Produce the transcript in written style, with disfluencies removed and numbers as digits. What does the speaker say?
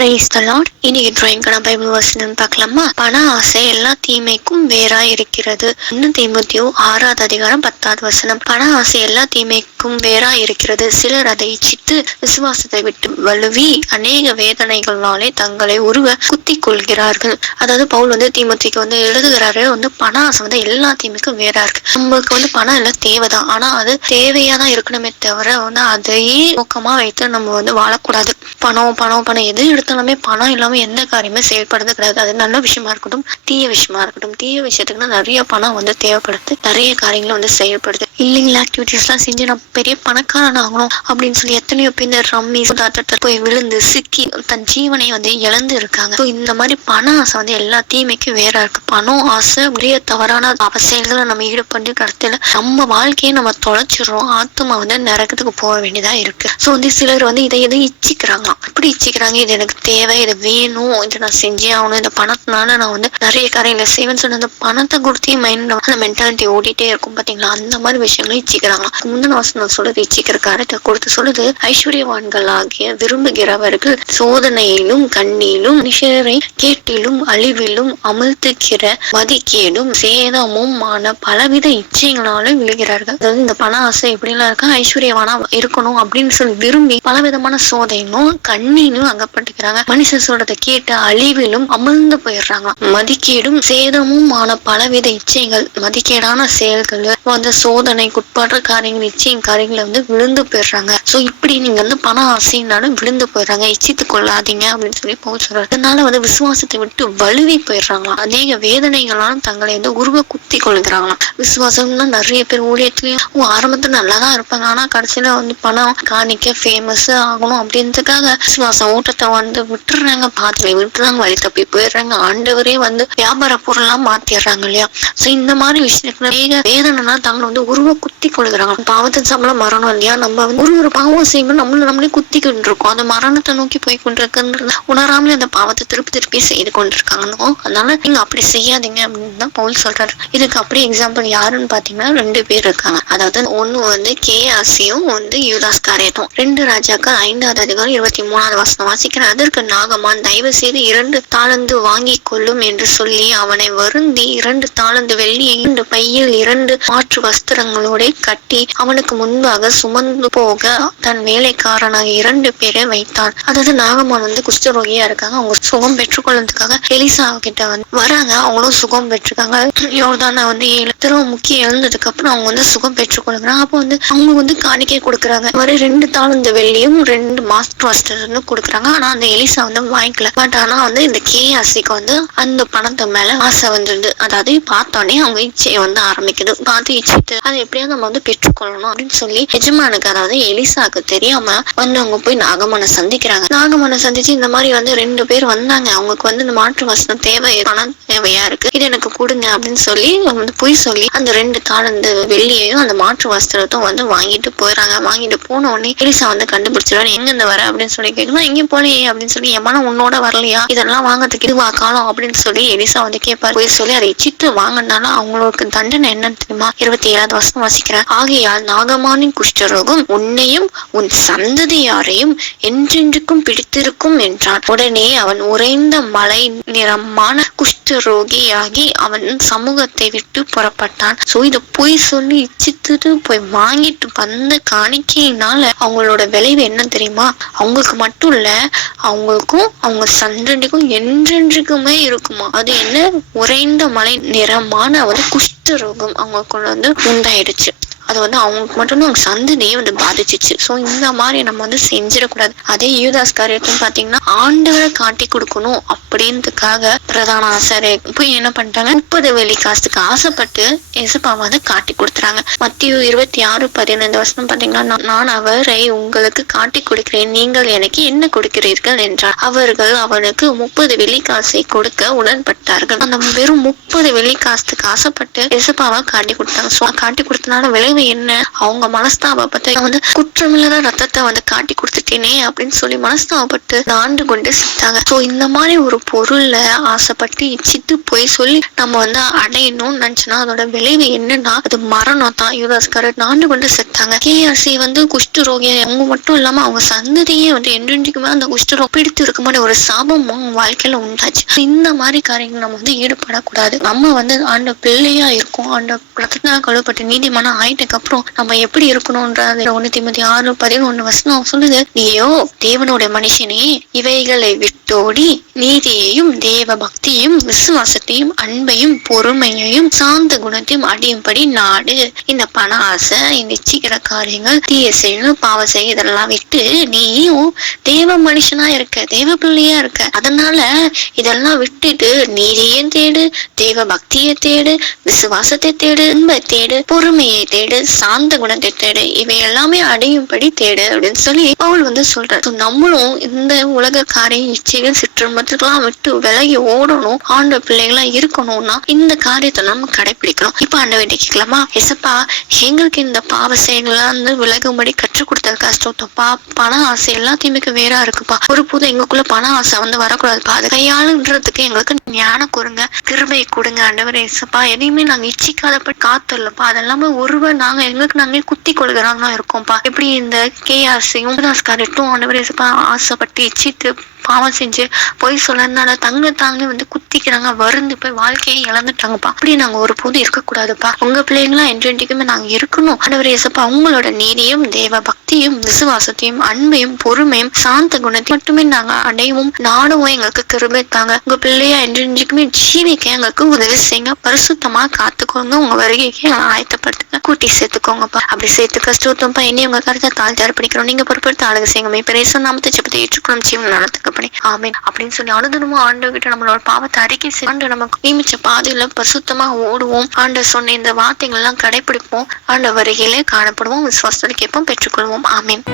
Praise the Lord. இன்னைக்கு டிராயிங்கான Bible வசனம் பார்க்கலாமா? பண ஆசை எல்லா தீமைக்கும் வேறா இருக்கிறது. 1 தீமோத்தேயு 6வது அதிகாரம் 10வது வசனம். பண ஆசை எல்லா தீமைக்கும் வேறா இருக்கிறது. சிலர் அதை இச்சித்து விசுவாசத்தை விட்டு வலுவி அநேக வேதனைகளாலே தங்களை உருவ குத்தி கொள்கிறார்கள். அதாவது பவுல் தீமோத்தேயுக்கு எழுதுகிறாரு, பண ஆசை எல்லா தீமைக்கும் வேறா இருக்கு. நமக்கு பணம் எல்லாம் தேவைதான், ஆனா அது தேவையா தான் இருக்கணுமே தவிர அதையே நோக்கமா வைத்து நம்ம வாழக்கூடாது. பணம் பணம் பணம் எது எடுத்தாலுமே பணம் இல்லாம எந்த காரியமே செயல்படுறது கிடையாது. அது நல்ல விஷயமா இருக்கட்டும், தீய விஷயமா இருக்கட்டும். தீய விஷயத்துக்குன்னா நிறைய பணம் தேவைப்படுது, நிறைய காரியங்களும் செயல்படுது. இல்லீங்கல் ஆக்டிவிட்டிஸ் எல்லாம் செஞ்சு நம்ம பெரிய பணக்காரன் ஆகணும் அப்படின்னு சொல்லி எத்தனையோ பேர் ரம்மி போய் விழுந்து சிக்கி தன் ஜீவனை இழந்து இருக்காங்க. இந்த மாதிரி பண ஆசை எல்லா தீமைக்கும் வேற இருக்கு. பணம் ஆசை நிறைய தவறான அவசியங்களை நம்ம ஈடுபட்டு கடத்தில நம்ம வாழ்க்கையை நம்ம தொலைச்சிடுறோம். ஆத்மா நரகத்துக்கு போக வேண்டியதா இருக்கு. சிலர் இதை இச்சிக்கிறாங்க. இப்படி இச்சிக்கிறாங்க, இது எனக்கு தேவை, இது வேணும், இதை நான் செஞ்சே ஆகணும், இந்த பணத்தினால நான் நிறைய காரியங்களை செய்வேன்னு சொன்ன அந்த பணத்தை கொடுத்தே மைண்ட் அந்த மென்டாலிட்டி ஓடிட்டே இருக்கும் பாத்தீங்களா. அந்த மாதிரி விஷயங்களும் இச்சிக்கிறாங்க. முந்தின வாசனம் சொல்லுது, இச்சிக்கிற காரியத்தை கொடுத்து சொல்லுது, ஐஸ்வர்யவான்கள் ஆகிய விரும்புகிறவர்கள் சோதனையிலும் கண்ணிலும் மனுஷரை கேட்டிலும் அழிவிலும் அமிழ்த்துக்கிற மதிக்கேடும் சேதமும் ஆன பலவித இச்சைகளாலும் விழுகிறார்கள். அதாவது இந்த பண ஆசை இப்படி எல்லாம் இருக்கா, ஐஸ்வர்யவானா இருக்கணும் அப்படின்னு சொல்லி விரும்பி பலவிதமான சோதனையும் கண்ணிலும் அகப்பட்டுக்கிறாங்க. மனுஷன் சொல்றதை கேட்டு அழிவிலும் அமிழ்ந்து போயிடுறாங்க. மதிக்கேடும் சேதமும் ஆன பலவித இச்சைகள், மதிக்கேடான செயல்கள், சோதனைக்குட்படுற காரியங்கள், இச்சையின் காரியங்களை விழுந்து போயிடுறாங்க. இப்படி நீங்க பண ஆசைனாலும் விழுந்து போயிடுறாங்க. இச்சித்து கொள்ளாதீங்க அப்படின்னு சொல்லி பவுல் சொல்றாரு. அதனால விசுவாசத்தை விட்டு வலுவி போயிடுறாங்களாம். அநேக வேதனைகளாலும் தங்களை உருவ குத்தி கொள்கிறாங்களாம். விசுவாசம்னா நிறைய பேர் ஊழியத்திலயும் ஆரம்பத்துல நல்லாதான் இருப்பாங்க, ஆனா கடைசியில பணம் காணிக்க ஃபேமஸ் ஆகணும் அப்படின்றதுக்காக விசுவாசம் ஓட்டத்தை விட்டுறாங்க. பாத்துல விட்டுறாங்க, வழி தப்பி போயிடுறாங்க. ஆண்டவரே வியாபார பொருள்லாம் மாத்திடுறாங்க இல்லையா. இந்த மாதிரி விஷயத்துல வேதனைனா தங்களை உருவ குத்தி கொள்கிறாங்க. பாவத்தின் சம்பளம் மரணம் இல்லையா. நம்ம ஒரு பாவம் செய்யணும், நம்மளே குத்திக்கிட்டு இருக்கோம். அந்த மரணத்தை நோக்கி போய் கொண்டிருக்குன்றது உணராமலே அந்த பாவத்தை திருப்பி செய்து கொண்டிருக்காங்க. அதனால நீங்க அப்படி செய்யாதீங்க அப்படின்னு தான் பவுல் சொல்றாரு. இதுக்கு அப்படி எக்ஸாம்பிள் யாருன்னு பாத்தீங்கன்னா 2 பேர் இருக்காங்க. அதாவது ஒண்ணு கேயாசியும் யூதாஸ் காரியத்தும். 2 ராஜாக்கள் 5வது அதிகாரம் 23வது வசனம் வாசிக்கிறேன். அதற்கு நாகமான், தயவு செய்து 2 தாலந்து வாங்கி கொள்ளும் என்று சொல்லி அவனை வருந்தி 2 தாலந்து வெள்ளியை 2 பையில் 2 மாற்று வஸ்திரங்களோட கட்டி அவனுக்கு முன்பாக சுமந்து போக தன் வேலைக்காரனாக 2 பேரை வைத்தான். அதாவது நாகமான் குஷ்டரோகியா இருக்காங்க. அவங்க சுகம் பெற்றுக்கொள்றதுக்காக எலிசா கிட்ட வராங்க. அவங்களும் சுகம் பெற்றிருக்காங்க. யோர்தான திரும்ப முக்கிய எழுந்ததுக்கு அப்புறம் அவங்க சுகம் பெற்றுக்கொள்கிறாங்க. அப்போ அவங்க காணிக்கை கொடுக்குறாங்க. 2 தாலந்து வெள்ளியும் 2 மாஸ்டர் வஸ்திரம் கொடுக்குறாங்க. ஆனா அந்த எலிசா வாங்கிக்கல. பட் ஆனா இந்த கேயாசிக்கு அந்த பணத்து மேல ஆசை வந்துருது. அதாவது பார்த்தோன்னே அவங்க இச்சையை ஆரம்பிக்குது. பார்த்து இச்சிட்டு அதை எப்படியாவது நம்ம பெற்றுக்கொள்ளணும் அப்படின்னு சொல்லி எஜமானுக்கு, அதாவது எலிசாக்கு தெரியாம அவங்க போய் நாகமனை சந்திக்கிறாங்க. நாகமனை சந்திச்சு இந்த மாதிரி 2 பேர் வந்தாங்க. அவங்களுக்கு இந்த மாற்று வசனம் தேவை, பணம் தேவையா இருக்கு, இது எனக்கு கொடுங்க அப்படின்னு சொல்லி பொய் சொல்லி அந்த 2 தாளந்து வெள்ளியையும் அந்த மாற்று வஸ்திரத்தும் வாங்கிட்டு போயிடறாங்க. வாங்கிட்டு போன உடனே எலிசா கண்டுபிடிச்சிருவாரு, எங்க இருந்து வர அப்படின்னு சொல்லி கேட்கணும். எங்கேயும் போலையே அப்படின்னு சொல்லி, என் மனம் உன்னோட வரலையா, இதெல்லாம் வாங்கறதுக்கு இதுவா காலம் அப்படின்னு சொல்லி எலிசா கேட்பாரு. போய் சொல்லி அதை இச்சிட்டு வாங்கினால அவங்களுக்கு தண்டனை என்னன்னு தெரியுமா? 27வது வசனம் வாசிக்கிறேன். ஆகையால் நாகமானின் குஷ்டரோகம் உன்னையும் உன் சந்ததியாரையும் என்றென்றுக்கும் பிடித்திருக்கும் என்றான். உடனே அவன் உறைந்த மலை நிறமான குஷ்டரோகியாகி அவன் சமூகத்தை விட்டு புறப்பட்டான். இதை போய் சொல்லி இச்சித்துட்டு போய் வாங்கிட்டு வந்த காணிக்கையினால அவங்களோட விளைவு என்ன தெரியுமா? அவங்களுக்கு மட்டும் இல்ல, அவங்களுக்கும் அவங்க சந்ததிக்கும் என்றென்றுக்குமே இருக்குமா. அது என்ன? உறைந்த மலை நிறமான குஷ்டரோகம் அவங்களுக்குள்ள உண்டாயிடுச்சு. அது அவங்களுக்கு மட்டும் அவங்க சந்ததியை பாதிச்சிச்சு. இந்த மாதிரி நம்ம செஞ்சிடக்கூடாது. அதே யூதாஸ் காரியத்தையும் பாத்தீங்கன்னா ஆண்டவரை காட்டி கொடுக்கணும் அப்படின்றதுக்காக பிரதான ஆசாரியர் போய் என்ன பண்ணிட்டாங்க, 30 வெள்ளி காசுக்கு ஆசைப்பட்டு எசப்பாவை காட்டி கொடுத்துறாங்க. மத்தேயு 26:15 வசனம் பாத்தீங்கன்னா, நான் அவரை உங்களுக்கு காட்டி கொடுக்கிறேன், நீங்கள் எனக்கு என்ன கொடுக்கிறீர்கள் என்றார். அவர்கள் அவனுக்கு 30 வெள்ளி காசை கொடுக்க உடன்பட்டார்கள். அந்த வெறும் 30 வெள்ளி காசுக்கு ஆசைப்பட்டு எசப்பாவை காட்டி கொடுத்தாங்க. காட்டி கொடுத்தனால விளைவு என்ன? அவங்க மனஸ்தாபப்பட்டு குற்றமில்லாத ரத்தத்தை காட்டி கொடுத்துட்டேனே அப்படின்னு சொல்லி மனஸ்தாபப்பட்டு ஆண்டு கொண்டு செத்தாங்க. இந்த மாதிரி ஒரு பொருள்ல ஆசைப்பட்டு இச்சித்து போய் சொல்லி நம்ம அடையணும்னு நினைச்சோன்னா அதோட விளைவு என்னன்னா அது மரணம் தான். யூதாஸ்காரர் ஆண்டு கொண்டு செத்தாங்க. கேஆர்சி குஷ்டரோகி அவங்க மட்டும் இல்லாம அவங்க சந்ததியே என்றென்றைக்குமே அந்த குஷ்டரோகம் பிடித்து இருக்க மாதிரி ஒரு சாபம் அவங்க வாழ்க்கையில உண்டாச்சு. இந்த மாதிரி காரியங்கள் நம்ம ஈடுபடக்கூடாது. நம்ம ஆண்ட பிள்ளையா இருக்கும். ஆண்ட ரத்தத்தினால் கழுவப்பட்ட நீதிமானம் ஆயிட்டதுக்கு அப்புறம் நம்ம எப்படி இருக்கணும்ன்றது 1 தீமோத்தேயு 6:11 சொல்லுது. நீயோ தேவனுடைய மனுஷனே, இவைகளை விட்டோடி நீதியையும் தேவ பக்தியையும் விசுவாசத்தையும் அன்பையும் பொறுமையையும் சாந்த குணத்தையும் அடியும்படி நாடு. இந்த பண ஆசை, இந்த இச்சிக்கிற காரியங்கள், தீய செயல், பாவ செயல் இதெல்லாம் விட்டு நீயும் தேவ மனுஷனா இருக்க, தேவ பிள்ளையா இருக்க. அதனால இதெல்லாம் விட்டுட்டு நீதியையும் தேடு, தேவ பக்தியை தேடு, விசுவாசத்தை தேடு, அன்பை தேடு, பொறுமையை தேடு, சாந்த குணத்தை தேடு, இவை எல்லாமே அடையும்படி தேடு அப்படின்னு சொல்லி பவுல் சொல்றாரு. நம்மளும் இந்த உலக காரியம், இச்சைகள், சிற்றும்பத்துக்கெல்லாம் விட்டு விலகி ஓடணும். ஆண்ட பிள்ளைகளா இருக்கணும்னா இந்த காரியத்தை நம்ம கடைபிடிக்கணும். இப்ப ஆண்டவர்கிட்ட கேட்கலாமா? எசப்பா, எங்களுக்கு இந்த பாவ செயல்கள்லாம் விலகும்படி கற்றுக் கொடுத்தது கஷ்டப்பா. பண ஆசை எல்லாத்தையுமே வேறா இருக்குப்பா. ஒரு போது எங்களுக்குள்ள பண ஆசை வரக்கூடாதுப்பா. அதை கையாளுன்றதுக்கு எங்களுக்கு ஞானம் கொடுங்க, கிருபை கொடுங்க ஆண்டவரே. எசப்பா, எதையுமே நாங்க இச்சிக்காதப்ப காத்துலப்பா. அதெல்லாமே ஒருவர் நாங்களே குத்தி கொள்கிறோம் தான் இருக்கோம்ப்பா. எப்படி இந்த கேஆர்சியும் ஆண்டவரே எசப்பா ஆசைப்பட்டு இச்சித்து பாவம் செஞ்சு பொய் சொல்லனால தாங்களே குத்திக்கிறாங்க, வருந்து போய் வாழ்க்கையை இழந்துட்டாங்கப்பா. அப்படி நாங்க ஒரு போது இருக்கக்கூடாதுப்பா. உங்க பிள்ளைங்களா என்றென்றைக்குமே நாங்க இருக்கணும் ஆண்டவரே இயேசுப்பா. உங்களோட நீதியும் தேவ பக்தியும் விசுவாசத்தையும் அன்பையும் பொறுமையும் சாந்த குணத்தையும் மட்டுமே நாங்க அடையவும் நாடுவோம். எங்களுக்கு கிருபை தாங்க. உங்க பிள்ளையா என்றென்றைக்குமே ஜீவிக்க எங்களுக்கு உதவி செய்யுங்க. பரிசுத்தமா காத்துக்கோங்க. உங்க வருகைக்கு ஆயத்தப்படுத்துங்க, கூட்டி சேர்த்துக்கோங்கப்பா. அப்படி சேர்த்துக்க ஸ்தோத்திரம்ப்பா. இனி உங்க கருத்தை தாழ்த்தி அர்ப்பணிக்கிறோம். நீங்க பொறுப்படுத்த ஆளுக செய்யுங்க. பெரிய நாமத்தை ஜெபத்தை ஏற்றுக்கொள்ளும் ஜீவன் நடத்துக்க ஆமென் அப்படின்னு சொல்லி அனுதினமும் ஆண்டவர்கிட்ட நம்மளோட பாவத்தை அறிக்கை செய்து நமக்கு நியமிச்ச பாதையில பரிசுத்தமா ஓடுவோம். ஆண்டவர் சொன்ன இந்த வார்த்தைகள் எல்லாம் கடைபிடிப்போம். ஆண்டவர் வருகையிலே காணப்படுவோம். விசுவாசத்தோடு கேட்போம், பெற்றுக்கொள்வோம். ஆமென்.